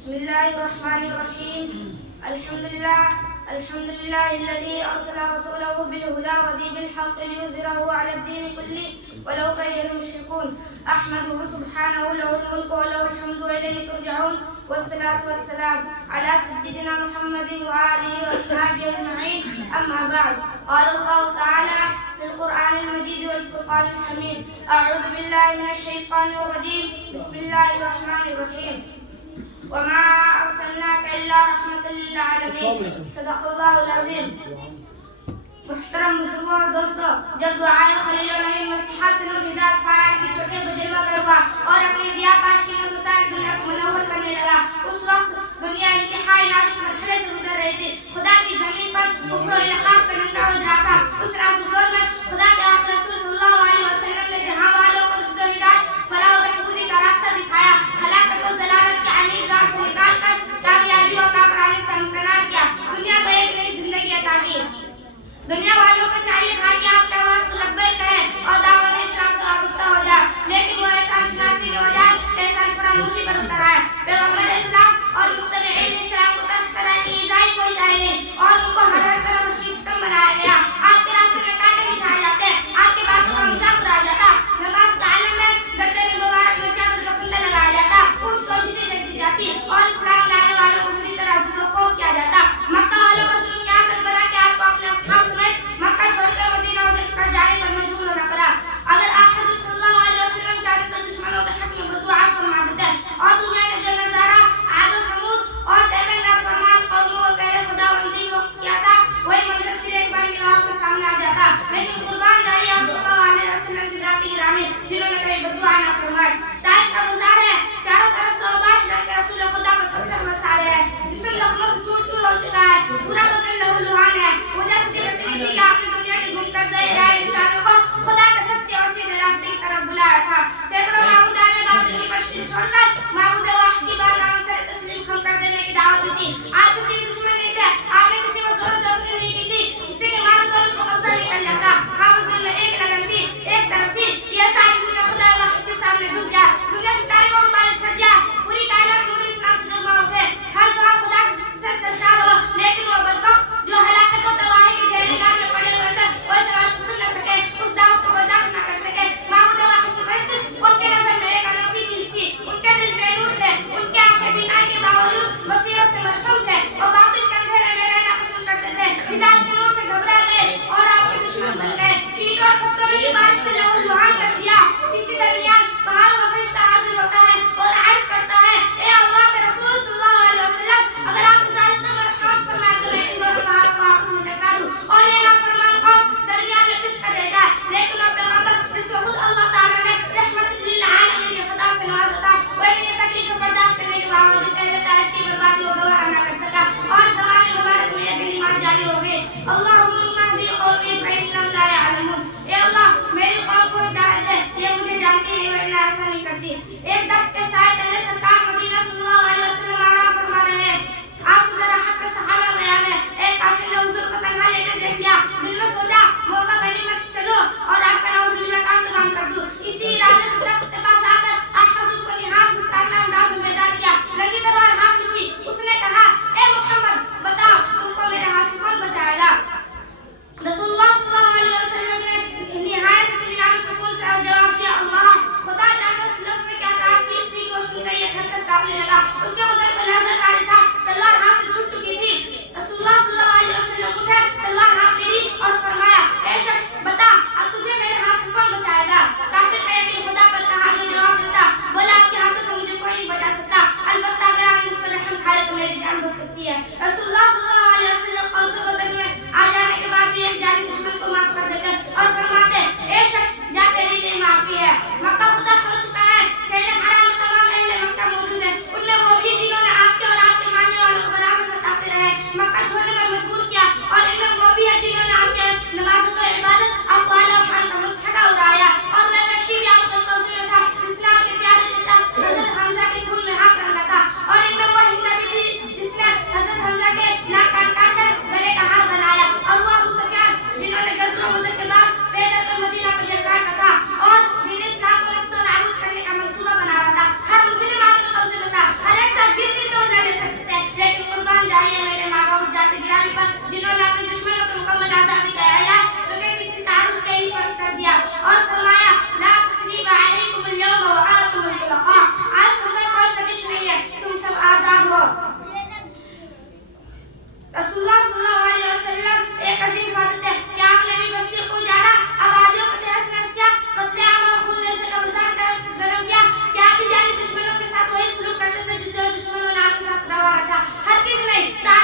بسم الله الرحمن الرحيم. الحمد لله الذي أرسل رسوله بالهدى ودين الحق ليظهره على الدين كله ولو كره المشركون. أحمده سبحانه له الملك وله الحمد وإليه ترجعون. والصلاة والسلام على سيدنا محمد وآله وأصحابه أجمعين. أما بعد، قال الله تعالى في القرآن المجيد والفرقان الحميد: أعوذ بالله من الشيطان الرجيم. بسم الله الرحمن الرحيم. وما أرسلناك إلا رحمة للعالمين. صدق اللہ العظیم. محترم بزرگوں اور دوستوں، جب دعائے خلیل الرحیم مسیحا سے نور ہدایت فاران کی چھوٹے کو جلوہ کروا اور اپنی دیا پاشکینوں سے ساری دنیا کو منور کرنے لگا، اس وقت دنیا انتہائی نازک مرحلے سے گزر رہی تھی. خدا کی زمین پر کفر و الحاد کا ڈنکا بج رہا تھا. اس نازک دور میں خدا کے آخر رسول صلی اللہ علیہ وسلم نے جہاں والوں کو رشد و ہدایت، فلاح و بہبودی کا راستہ دکھایا. ہلاکت و ضلالت کے عمیق گاہ سے نکال کر کامیابی و کامرانی سے امکنار کیا. دنیا کو ایک نئی زندگی عطا کی. دنیا والوں کو چاہیے تھا کہ آپ کے آواز کو لبیک کہیں اور دعوت اسلام سے وابستہ ہو جائے، لیکن وہ احسان شناسی کے بجائے احسان فراموشی پر اتر آئے. پیغمبر اسلام اور متبعین اسلام کو طرح طرح کی ایذائی پہنچائی گئی اور ان کو ہر طرح مشکل ستم بنایا گیا. آپ کے راستے میں کانٹے بچھائے جاتے، آپ کی باتوں کا مذاق اڑایا جاتا، نماز کا عالم میں گردے مبارک میں چادر کا پھندا لگایا جاتا، اونٹ کو چھٹی لگ دی جاتی اور اسلام لانے والوں کو بری طرح ضد و خوف کیا جاتا. مکہ والوں کا ظلم یہاں تک بڑھا کہ آپ کو اپنے اصحاب سمیت مکہ چھوڑ کر مدینہ ہجرت پر جانے پر مجبور ہونا پڑا. اگر آپ حضرت صلی اللہ علیہ وسلم چاہتے تو دشمنوں کے حق میں بددعا فرما دیتے اور دنیا نے میں